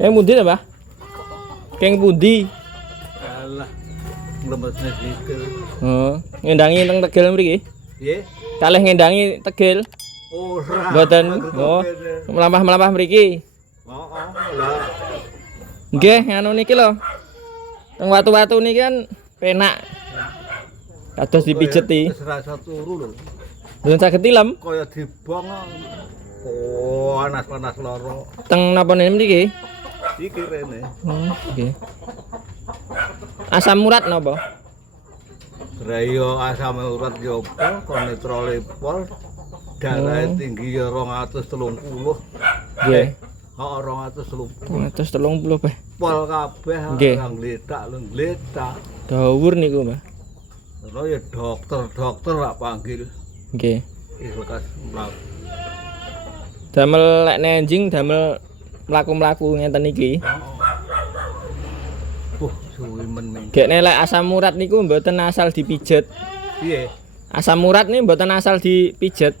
Keng pundi ta, Mbah? Keng pundi? Alah, nglembesne sikil. Oh, ngendangi teng Tegel mriki? Nggih. Kalih ngendangi Tegel. Ora. Mboten. Oh, melampah-melampah mriki. Heeh, lah. Nggih, nganu niki lho. Teng watu-watu niki kan penak. Kados dipijeti. Wis rasa turu lho. Mboten saged tilem. Kaya dibong. Oh, panas-panas loro. Teng napa mriki? Iki rene. Nggih. Asam urat napa? Rayo asam urat yo apa, kolesterol darah tinggi ya 230. Nggih. Heeh, 230. 230 Pak. Pol kabeh Nggih. orang gletak lho gletak. Dawur niku, Mbah. Terus ya dokter tak panggil. Nggih. Wis lekas mlaku. Damel lek nenjing damel mlaku-mlaku ngeten iki. Suwi men. Gekne lek asam urat niku mboten asal dipijet. Piye? Asam urat niku mboten asal dipijet.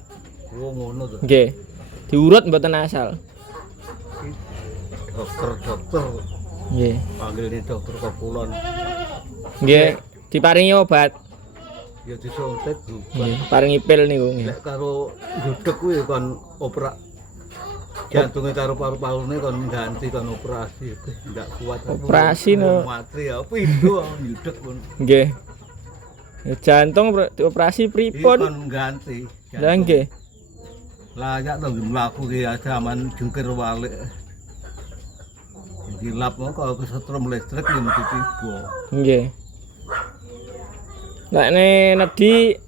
Oh ngono to. Nggih. Diurut mboten asal. Dokter. Nggih. Panggil ini dokter Kepulon. Nggih, diparingi obat. Ya disuntik Nggih, paringi pil niku nggih. lek karo judeg kuwi kon opera jantunge karo paru-parune kon ganti kon operasi ndak kuat Operasi no. mati ya pindho judeg pun Nggih. Ya, jantung dioperasi pripun? kon ganti Lah nggih. layak to mlaku ki zaman jungkir walik dilap mau kalau kesetrum listrik ya mesti tiba Nggih. Lek nedhi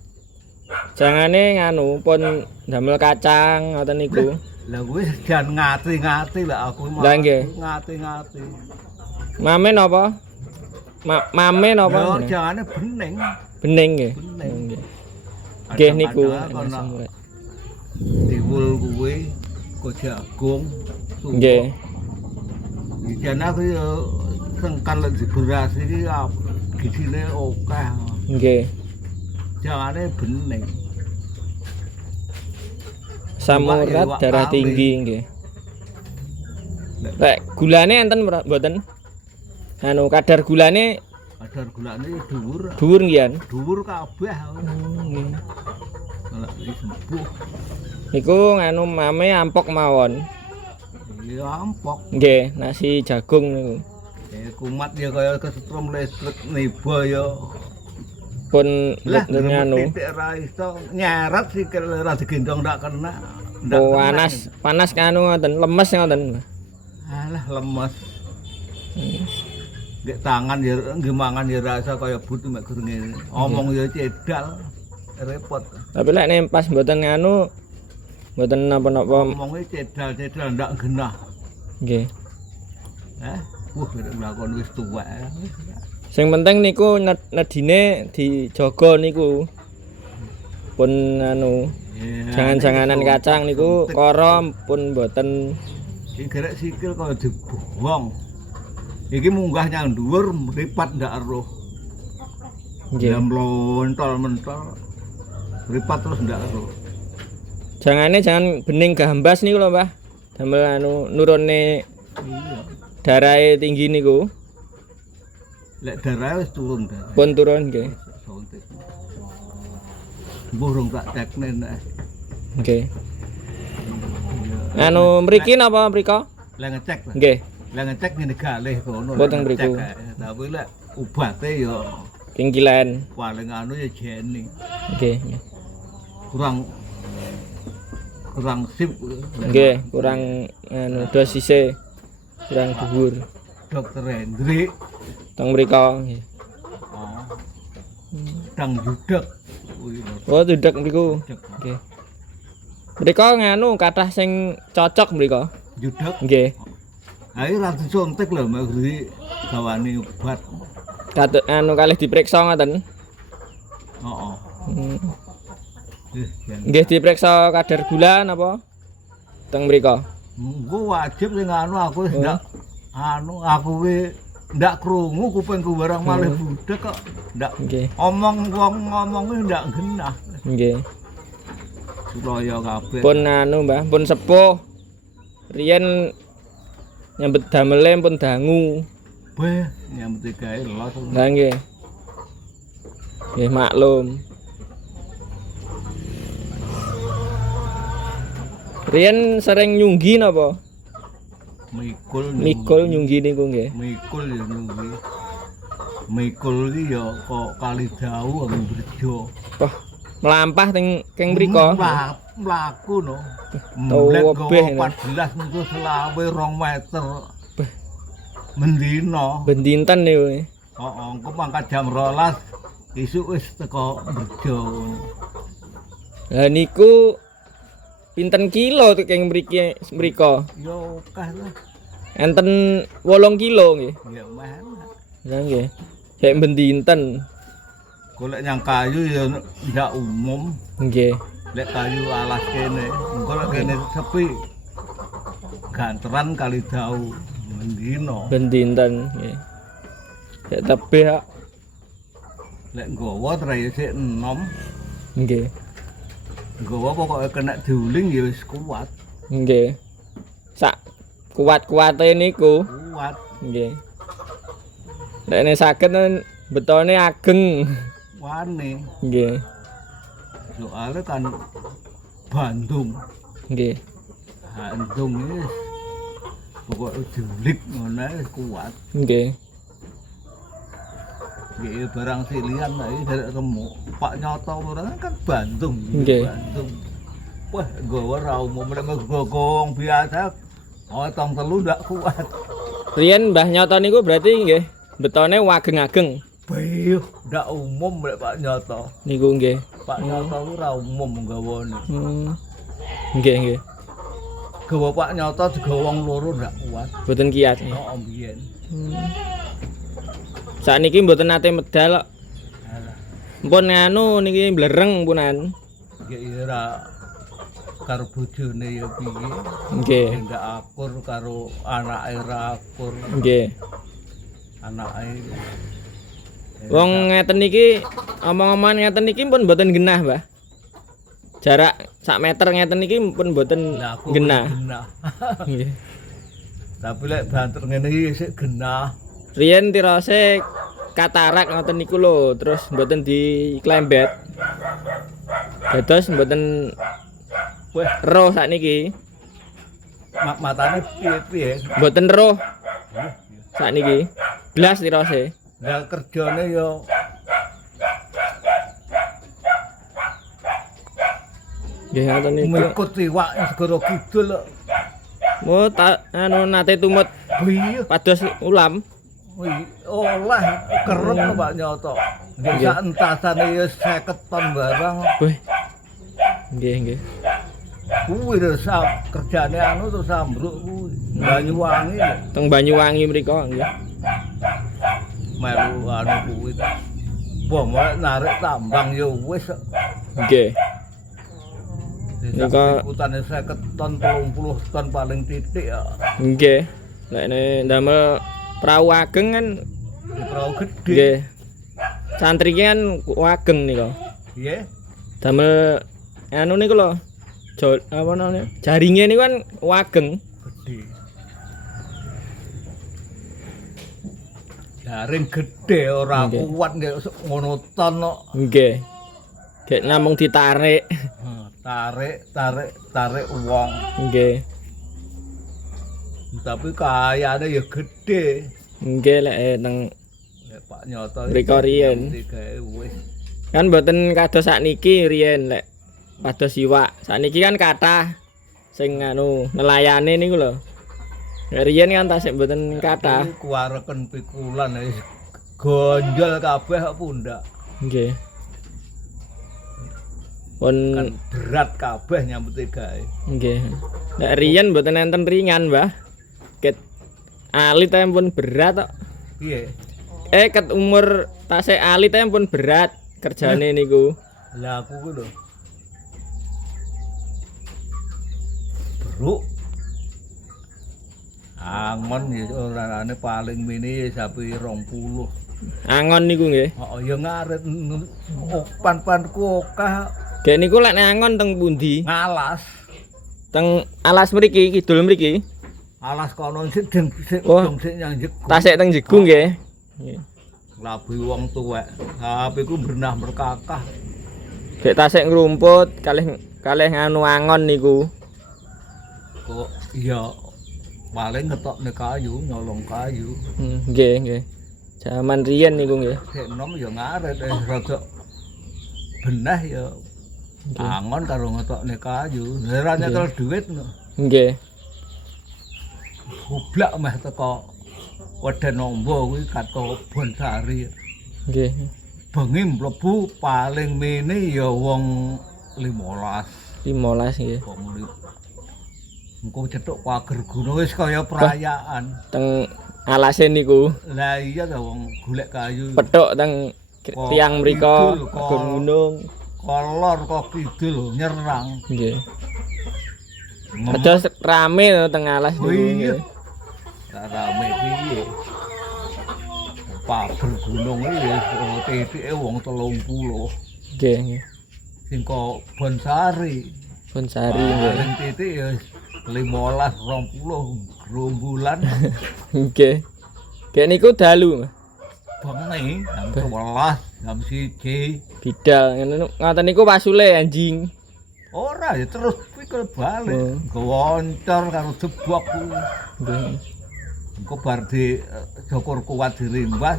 jangane nganu pun damel kacang ngoten niku. lah kuwi jan ngati-ngati lah aku mau Lah nggih. ngati-ngati Mamen apa? Mamen apa? ya jangane bening Bening nggih. bening Nggih. Nggih niku. Kadang-kadang kono diwul kuwi kok jagung Nggih. jan aku ya sengkan lek di beras iki gisine akeh Nggih. jangane bening Asam urat darah tinggi nggih. Lek gulane enten mboten? Anu kadar gulane kadar gulane dhuwur dhuwur nggih. dhuwur kabeh Nggih. lek sembuh Niku nganu mame ampok mawon. ya ampok Nggih, nasi jagung niku. kumat ya kaya kesetrum listrik niba ya Pun lah nganu. titik ra iso nyeret sikil ra digendong ndak kena Oh, panas kanu ngoten, lemes ngoten. alah lemes nggih tangan ya nggih mangan ya rasa kaya butuh mek guru ngene omong ya cedal repot Tapi lek nek pas mboten nganu mboten napa-napa. omongnya cedal ndak genah Nggih. berek nglakoni wis tuwek Sing penting niku nedine dijaga niku. Pun anu jangan-janganan kacang niku kara pun mboten. iki gerek sikil kaya dibuang iki munggah nyang dhuwur mripat ndak eruh Nggih. mlontol-mentol mripat terus ndak eruh Jangan bening gambas niku lho, Mbah. Damel anu nurune iya darahe tinggi niku. lek darah wis turun darah Pun turun nggih. suntik burung tak tekne nek Nggih. Anu mriki napa mriko? lek ngecek lah Nggih. lek ngecek ngene galih kono Mboten mriku. tapi lek obate ya Kingkilan. paling anu ya jeni Nggih. kurang sip Nggih, kurang anu dosise kurang dhuwur. dokter Hendrik Teng mriko nggih. oh dang judeg kuwi Oh, dudek mriku. Nggih. Mriko nganu kathah sing cocok mriko. judeg Nggih. ayo ra disuntik lho mek guru gawani obat Katut anu kalih dipriksa ngoten. heeh Nggih dipriksa kadar gula napa? Teng mriko. Engko wajib sing anu aku wis ndak anu aku kuwi ndak krungu kupingku barang malih budek kok ndak Nggih. omong wong ngomonge ndak genah Nggih. Suraya kabeh Pun anu, Mbah, pun sepuh. Riyen nyambet damele pun dangu. Beh, nyambut gawe los. Lah nggih. Nggih maklum. Riyen sering nyunggi napa? Mikul nyunggi niku nggih. Mikul ya nyunggi. Mikul iki ya kok kali jauh ang Brejo. Wah, melampah keng mriko. Mlaku no. Tuwa beh. 14 niku selawe 2 meter. Mendino. Ben dinten niku. Heeh, engko mangkat jam 12 isuk wis teko Brejo. Lah niku pinten kilo keng mriko? Yo akeh lah. Enten 8 kilo nggih. Ya meh. Lah nggih. Sek ben dinten. Golek nyang kayu ya ndak umum. Nggih. Lek kayu alas kene, engko lek kene sepi. Ganteran kali jauh mendino. Ben dinten nggih. Sek tebih kok. Lek nggawa trae sik enom. Nggih. Nggawa pokoke kena diuling ya wis kuat. Nggih. Sak kuat-kuate niku. Kuat. Nggih. Nek nek saged betone ageng. Wani. Nggih. Soale kan Bandung. Nggih. Bandung iki pokoke diulik ngono wis kuat. Nggih. Nggih barang silian iki derek remuk. Pak Nyoto ora kan Bandung. Nggih. Bandung. Wah, nggawa ra umum nek gogong biasa. Oh, tong telu ndak kuat. Riyen Mbah Nyoto niku berarti nggih betone wageng-ageng. Beuh, ndak umum lek Pak Nyoto. Niku nggih. Pak Nyoto ku ra umum nggawane. Nggih, nggih. Gawa Pak Nyoto digawa wong loro ndak kuat. Boten kiat. Oh, mbiyen. Sakniki mboten nate medal kok. Alah, Mpun nganu niki blereng punan. nggih ora karo bojone ya piye. Nggih. Ndak akur karo anake ra akur. Nggih. Anake Wong ngeten niki omong-omongan ngeten niki pun mboten genah, Mbah. Jarak sak meter ngeten niki pun mboten lah aku genah. genah. Nggih. Tapi lek banter ngene iki sik genah. Riyen tirose katarak ngoten niku lho, terus mboten diklembet. Dados mboten Weh, roh sakniki. matane piye-piye. Mboten roh sakniki. Blas tirose. Lah kerjane yo Nggih ngoten niku. mekut iwak segara kidul kok. Mo anu nate tumut Piye? pados ulam. Wih, olah kerep kok Pak Nyoto. Nggih sak entasane ya 50 ton barang. Wih. Nggih, nggih. Kuwi lho kerjane anu terus sambruk kuwi. Banyuwangi lho. Teng Banyuwangi mriku nggih. Melu anu kuwi. Wah, mulai narik tambang ya wis kok. Nggih. Nika- Ikutane 50 ton, 30 ton paling titik ya. Nggih. Nek ndamel perahu ageng kan Di perahu gede. nggih. Santri ki kan ageng nika. Piye? Damel anu niku lho. Apa namanya? Jaringe niku kan ageng. Gede. Jaring gede ora Nggih. kuat nek ngono ton kok. Nggih. Gek namung ditarik. Tarik wong. Nggih. Tapi kayane ya gede. Nggih lek teng Nek Pak Nyoto Mriko riyen. digawe wis. kan mboten kados sakniki riyen lek pados iwak. Sakniki kan kathah sing anu nelayane niku lho. Nek riyen kan tasik mboten kathah. Kuwareken pikulan wis gonjol kabeh kok pundak. Nggih. Pun Kan berat kabeh nyambute gawe. nggih. Nek riyen mboten enten ringan, Mbah. Ket alit pun berat kok. Piye? Ket umur tasik alit pun berat kerjane niku. Lah aku ku lho. Beruk. Angon ya orane paling mini sapi 20. Angon niku nggih. Oh ya ngaret pan-panku okah Gek niku lek nek angon teng pundi? ngalas. Teng alas mriki, kidul mriki. Alas kono sik sik Oh. sik nyang jegu. Tasik teng Jegung nggih. Nggih. Labi wong tuwek. HP ku bernah berkakah. Dek tasik ngrumput kalih nganu angon niku. Kok iya paling ngetokne kayu, nyolong kayu. Nggih, nggih. Jaman riyen niku nggih. Sik enom ya ngaret rada benah ya angon karo ngetokne kayu. Ora nyekel dhuwit no. Nggih. Goblak meh teko Weden Ombo kuwi kato Bonsari. Nggih. Bengi mlebu paling mene ya wong 15. 15 nggih. Wong engko cethuk pager gunung wis kaya perayaan. Teng alase niku Lah iya ta wong golek kayu. petuk teng tiang mriko Kidul, kok. Gun Gunung. Kolor kok kidul nyerang. Nggih. Aja rame to teng alas Oh niku. iya. nggih. Rame piye? Pager gunung iki titike wong 30. Nggih, nggih. Sing kok Bonsari. Bonsari nggih. Paling titik ya 15 20 gerombolan Nggih. Kayak niku dalu, Mas. bengi jam 11 jam 1. Bidal ngoten niku pasule anjing. Ora ya terus pikir balik. Oh. Goncor karo jebok kuwi. Nggih. Engko bar di Jokor kuat dirimbas.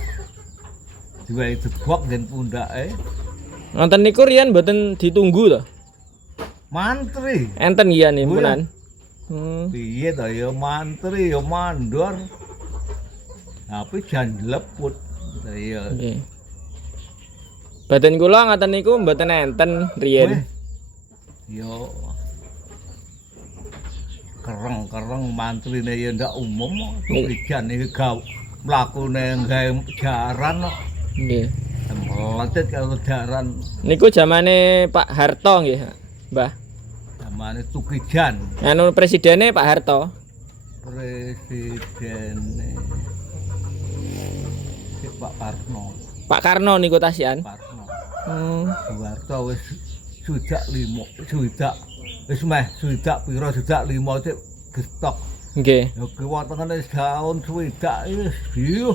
Diwehi jebok ngen pundake. Ngoten niku riyen mboten ditunggu to. Mantri. Enten iya nih Oh, iya. punan. Piye to ya mantri ya mandor. Tapi jan leput. Ya Nggih. Badan kula ngoten niku mboten enten riyen. yo kereng-kereng mantrine ya ndak umum Nih. ijan iki gawe mlakune gawe jaran kok. Nggih. Meletet karo jaran Niku zamane Pak Harto nggih, Mbah. zamane Tukijan Anu presidene Pak Harto. presidene si Pak Karno. Pak Karno niku tasian. Karno. Hmm. Soeharto wis sudak 5 sudak wis meh sudak pira sudak 5 sik gestok. Nggih. Ya kiwa tengene setahun swidak wis iya.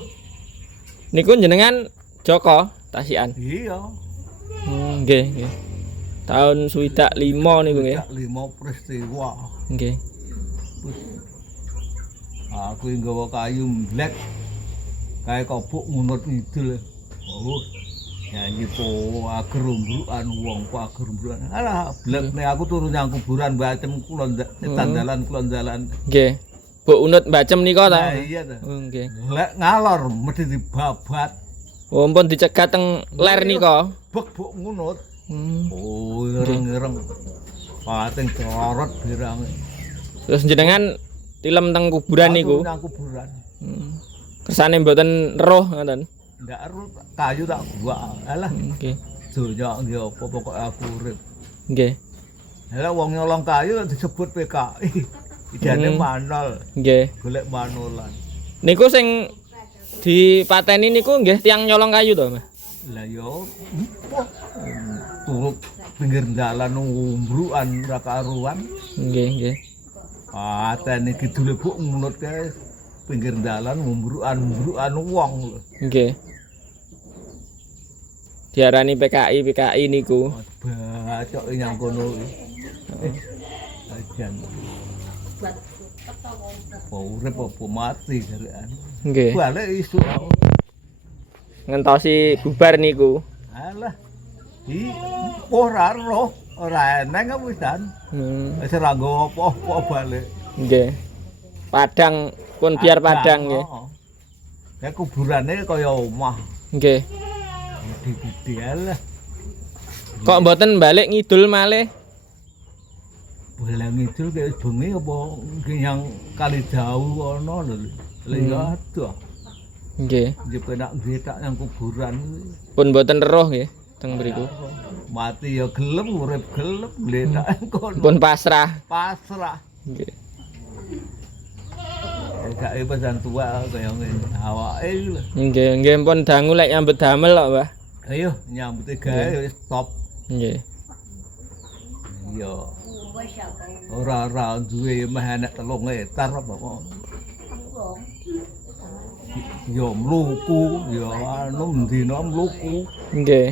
Niku jenengan Joko tasian. Iya. Nggih, nggih. Tahun 2005 niku nggih. Sudak 5 peristiwa. Nggih. Aku nggawa kayu mblek kae kobok ngunut ngidul. Oh. Nyanyi po agerumbrukan wong po agerumbrukan. Alah blekne aku turu nyang kuburan bacem kula tandalan kula dalan. Nggih. Bu Unut Mbacem nika ta? Nah, iya ta. Oh, nggih. Lek ngalor mesti dibabat. Oh, ampun dicegat teng ler nika. Bek buk ngunut. Hmm. Oh, ireng-ireng. Pating celorot birange. Terus jenengan tilem teng kuburan niku. Nang kuburan. Kersane mboten roh ngoten. Ndak ero kayu tak gua. Alah, Nggih. donya nggih apa pokok aku urip. Nggih. Lah wong nyolong kayu disebut PKI. Ijane manol, Nggih. golek manolan. Niku sing dipateni niku nggih tiang nyolong kayu to, Mas? Lah yo turut pinggir dalan ngumbrukan ra karuan. Nggih, nggih. Pateni kidule buk ngunut kae pinggir dalan ngumbrukan wong lho. Nggih. Diarani PKI niku. Bacok nyang kono iki. Ajan. Apa urip apa mati jarekan. Nggih. Balik isu. Ngentosi bubar niku. Alah. Ora roh, ora eneng wisan. Wis ora nggo apa-apa balik. Nggih. Padang pun biar padang nggih. Ya kuburane kaya omah. Nggih. Gede-gede alah. Kok mboten balik ngidul malih? Bolang ngidul kaya bengi apa yang kali jauh ana lho. Lha aduh. Nggih. Nggih penak ngetak nang kuburan kuwi. Pun mboten roh nggih teng mriku. Mati ya gelem, urip gelem, mletak kono. Pun pasrah. Pasrah. Nggih. Gak pesan tua kaya ngene awake iki lho. Nggih, nggih pun dangu lek nyambut damel kok, Mbah. Ayo nyambut gawe wis stop. Nggih. Iya. Ora duwe meh enek 3 hektar apa kok. yo mluku yo anu ndi no mluku Nggih.